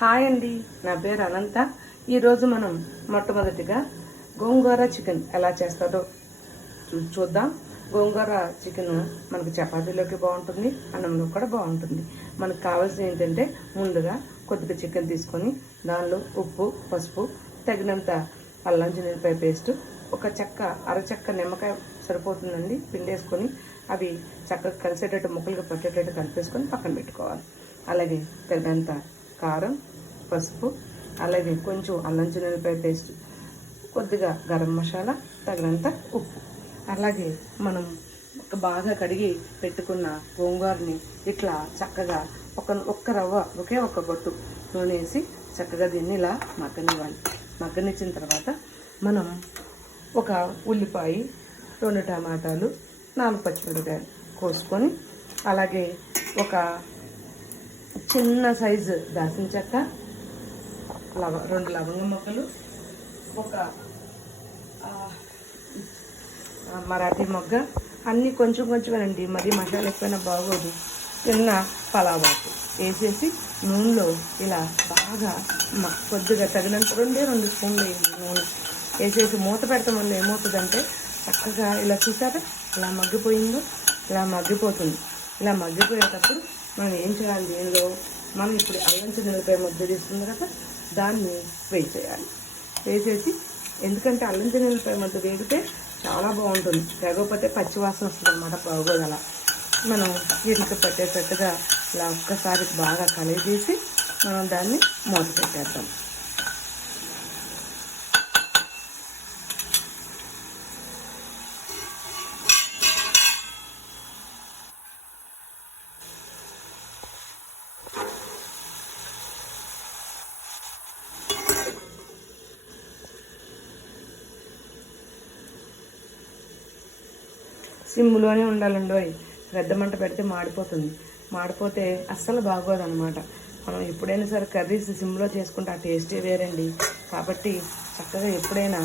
Hi అండి, నా పేరు అనంత. ఈరోజు మనం మొట్టమొదటిగా గోంగూర చికెన్ ఎలా చేస్తారో చూద్దాం. గోంగూర చికెన్ మనకు చపాతీలోకి బాగుంటుంది, అన్నంలో కూడా బాగుంటుంది. మనకు కావాల్సింది ఏంటంటే ముందుగా కొద్దిగా చికెన్ తీసుకొని దానిలో ఉప్పు, పసుపు, తగినంత అల్లం చిన్నిపాయ పేస్ట్, ఒక అరచెక్క నిమ్మకాయ సరిపోతుందండి, పిండేసుకొని అవి చక్కగా కలిసేటట్టు ముక్కలుగా పట్టేటట్టు కలిపేసుకొని పక్కన పెట్టుకోవాలి. అలాగే తగినంత కారం, పసుపు, అలాగే కొంచెం అల్లం చిన్నిపాయ పేస్ట్, కొద్దిగా గరం మసాలా, తగినంత ఉప్పు. అలాగే మనం బాగా కడిగి పెట్టుకున్న గోంగూరని ఇట్లా చక్కగా ఒక్క రవ్వ ఒక్క కొట్టు నూనె వేసి చక్కగా దీన్ని ఇలా మగ్గనివ్వాలి. మగ్గనిచ్చిన తర్వాత మనం ఒక ఉల్లిపాయ, 2 టమాటాలు, 4 పచ్చిమిరపకాయలు కోసుకొని, అలాగే ఒక చిన్న సైజు దాల్చిన చెక్క, 2 లవంగ మొక్కలు, ఒక మరాఠీ మొగ్గ, అన్నీ కొంచెం కొంచెమేనండి, మరీ మసాలా ఎక్కువైనా బాగోదు. చిన్న పలావాకు వేసేసి నూనెలో ఇలా బాగా కొద్దిగా తగినంత 2 స్పూన్లు వేయండి నూనె వేసేసి మూత పెడతాం వల్ల ఏమవుతుందంటే చక్కగా ఇలా చూసారా ఇలా మగ్గిపోయిందో, ఇలా మగ్గిపోతుంది. ఇలా మగ్గిపోయేటప్పుడు మనం ఏం చేయాలి, దీనిలో మనం ఇప్పుడు అల్లం చిన్నిపాయ ముద్ద తీసుకుంది కదా, దాన్ని వేసేయాలి. వేసేసి, ఎందుకంటే అల్లం చిన్నిపాయ ముద్ద వేగితే చాలా బాగుంటుంది, లేకపోతే పచ్చివాసన వస్తుంది అన్నమాట, బాగోదు. అలా మనం వీటికి పట్టేటట్టుగా ఇలా ఒక్కసారి బాగా కలిపేసి మనం దాన్ని మూత పెట్టేద్దాం. సిమ్లోనే ఉండాలండి, పెద్ద మంట పెడితే మాడిపోతే అస్సలు బాగోదు అనమాట. మనం ఎప్పుడైనా సరే కర్రీస్ సిమ్లో చేసుకుంటే ఆ టేస్టే వేరండి. కాబట్టి చక్కగా ఎప్పుడైనా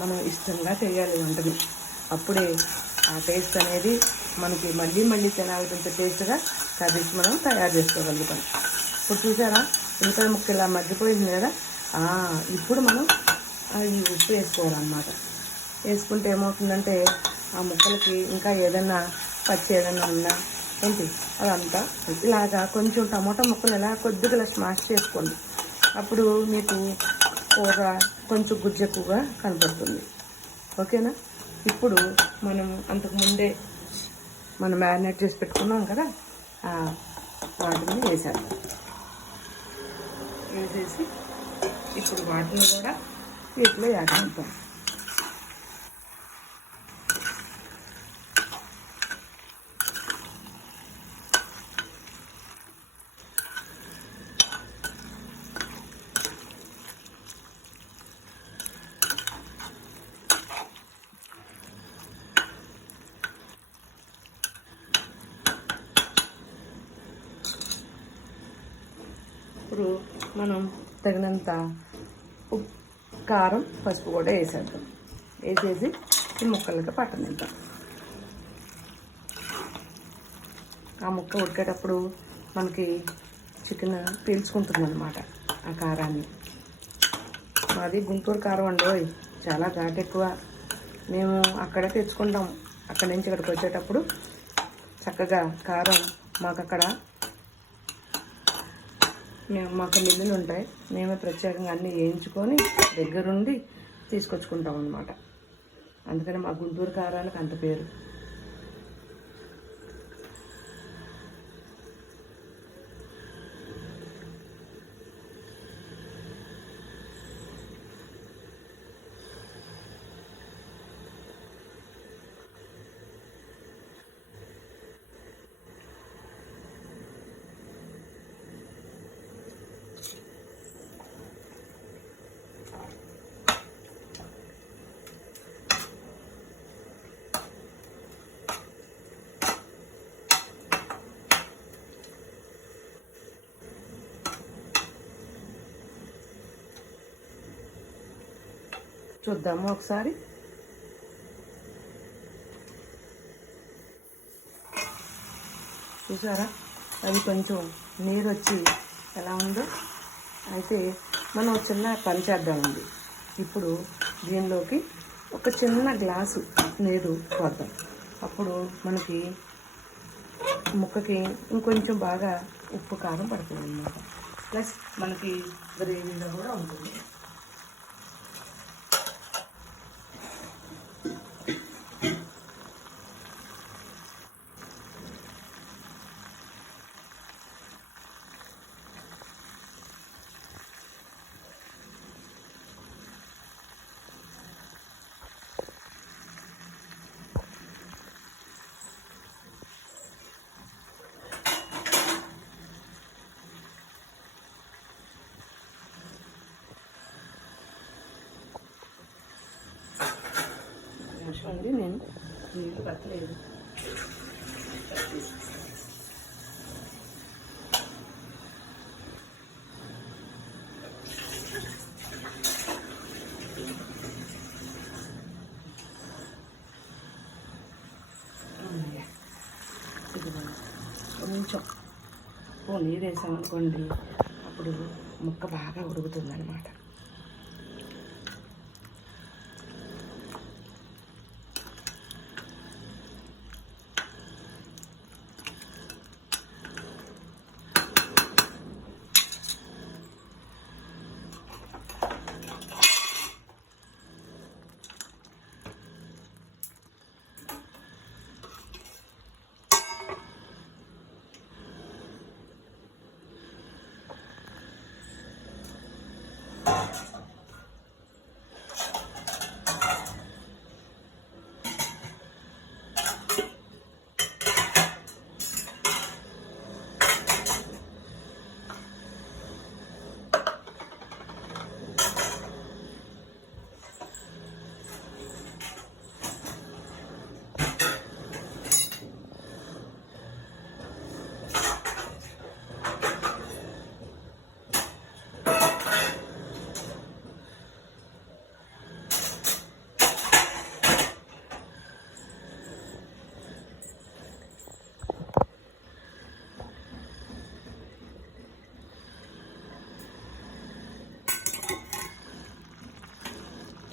మనం ఇష్టంగా చేయాలి వంటని, అప్పుడే ఆ టేస్ట్ అనేది మనకి మళ్ళీ మళ్ళీ తినాలంత టేస్ట్గా కర్రీస్ మనం తయారు చేసుకోగలుగుతాం. ఇప్పుడు చూసారా ఉల్లిపాయ ముక్క ఇలా మగ్గిపోయింది కదా, ఇప్పుడు మనం ఈ ఉప్పు వేసుకోవాలన్నమాట. వేసుకుంటే ఏమవుతుందంటే ఆ ముక్కలకి ఇంకా ఏదైనా ఏదైనా ఉన్నా ఏంటి అదంతా ఇలాగా కొంచెం టమాటా ముక్కలు ఇలా కొద్దిగా ఇలా స్మాష్ చేసుకోండి. అప్పుడు మీకు కూర కొంచెం గుజ్జు ఎక్కువగా కనపడుతుంది. ఓకేనా? ఇప్పుడు మనం అంతకుముందే మనం మ్యారినేట్ చేసి పెట్టుకున్నాం కదా, వాటిని వేసేసి ఇప్పుడు వాటిని కూడా వీటిలో యాడ్ చేద్దాం. ఇప్పుడు మనం తగినంత కారం, పసుపు కూడా వేసేద్దాం. వేసేసి ఈ ముక్కలకి పట్టనిద్దాం. ఆ ముక్క ఉడికేటప్పుడు మనకి చికెన్ పీల్చుకుంటుంది అన్నమాట ఆ కారాన్ని. మాది గుంటూరు కారం అండి, చాలా ఘాటు ఎక్కువ. మేము అక్కడే తెచ్చుకుంటాం, అక్కడి నుంచి ఇక్కడికి వచ్చేటప్పుడు చక్కగా కారం మాకు మిల్లులు ఉంటాయి, మేమే ప్రత్యేకంగా అన్నీ వేయించుకొని దగ్గరుండి తీసుకొచ్చుకుంటాం అన్నమాట. అందుకని మా గుంటూరు కారానికి అంత పేరు. చూద్దాము ఒకసారి. చూసారా అది కొంచెం నీరు వచ్చి ఎలా ఉందో, అయితే మనం చిన్న పని చేద్దామండి. ఇప్పుడు దీనిలోకి ఒక చిన్న గ్లాసు నీరు పోద్దాం. అప్పుడు మనకి ముక్కకి ఇంకొంచెం బాగా ఉప్పు కారం పడుతుంది అన్నమాట. ప్లస్ మనకి గ్రేవీగా కూడా ఉంటుంది. నిమిషం అండి, నేను నీళ్ళు పట్టలేదు. కొంచెం నీరు వేసామనుకోండి, అప్పుడు ముక్క బాగా ఉడుకుతుంది అన్నమాట.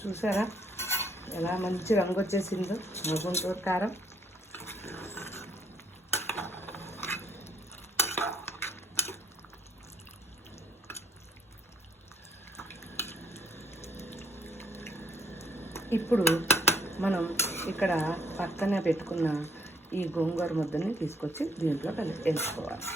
చూసారా ఎలా మంచి రంగు వచ్చేసిందో గుంటూరు కారం. ఇప్పుడు మనం ఇక్కడ పక్కనే పెట్టుకున్న ఈ గోంగూర ముద్దని తీసుకొచ్చి దీంట్లో వేసుకోవాలి.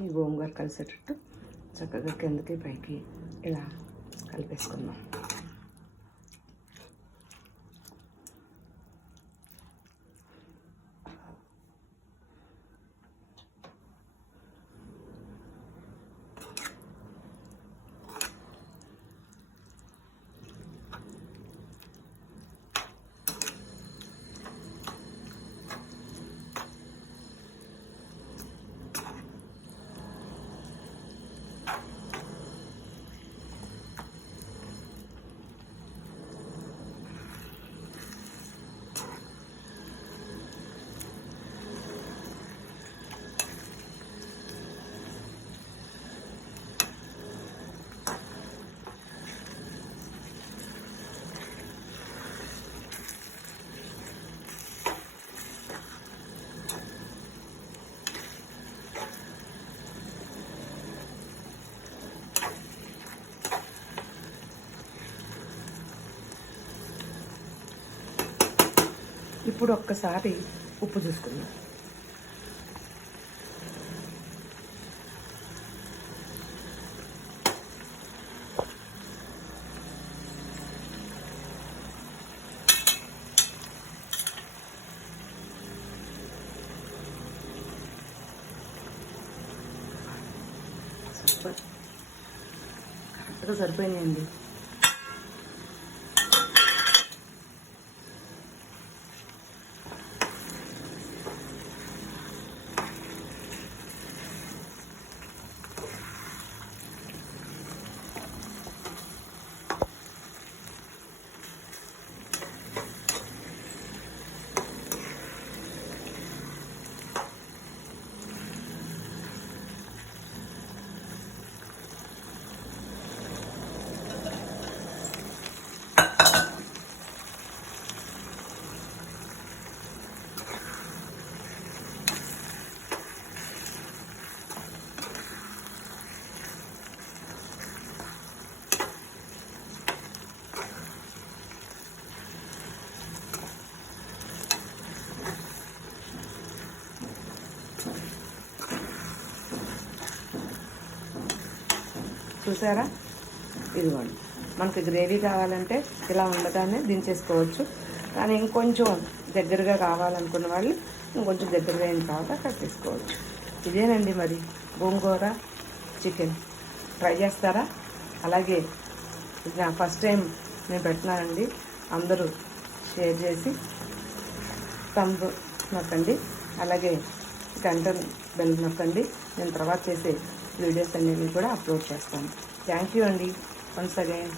ఈ గోంగూర కలిసేటట్టు చక్కగా కిందకి పైకి ఇలా కలిపేసుకుందాం. ఇప్పుడు ఒక్కసారి ఉప్పు చూసుకుందాం. సూపర్, కరెక్ట్గా సరిపోయినాయండి. చూసారా, ఇదిగోండి. మనకి గ్రేవీ కావాలంటే ఇలా ఉండగానే దించేసుకోవచ్చు. కానీ ఇంకొంచెం దగ్గరగా కావాలనుకున్న వాళ్ళు ఇంకొంచెం దగ్గరగా ఏం కావాలో కట్టేసుకోవచ్చు. ఇదేనండి మరి గోంగూర చికెన్. ట్రై చేస్తారా? అలాగే ఇది నా ఫస్ట్ టైం నేను పెట్టినానండి. అందరూ షేర్ చేసి థంబ్ నొక్కండి. అలాగే గంట బెల్ నొక్కండి. నేను తర్వాత చేసే వీడియోస్ అన్నీ కూడా అప్లోడ్ చేస్తాను. థ్యాంక్ యూ అండి వన్స్ అగైన్.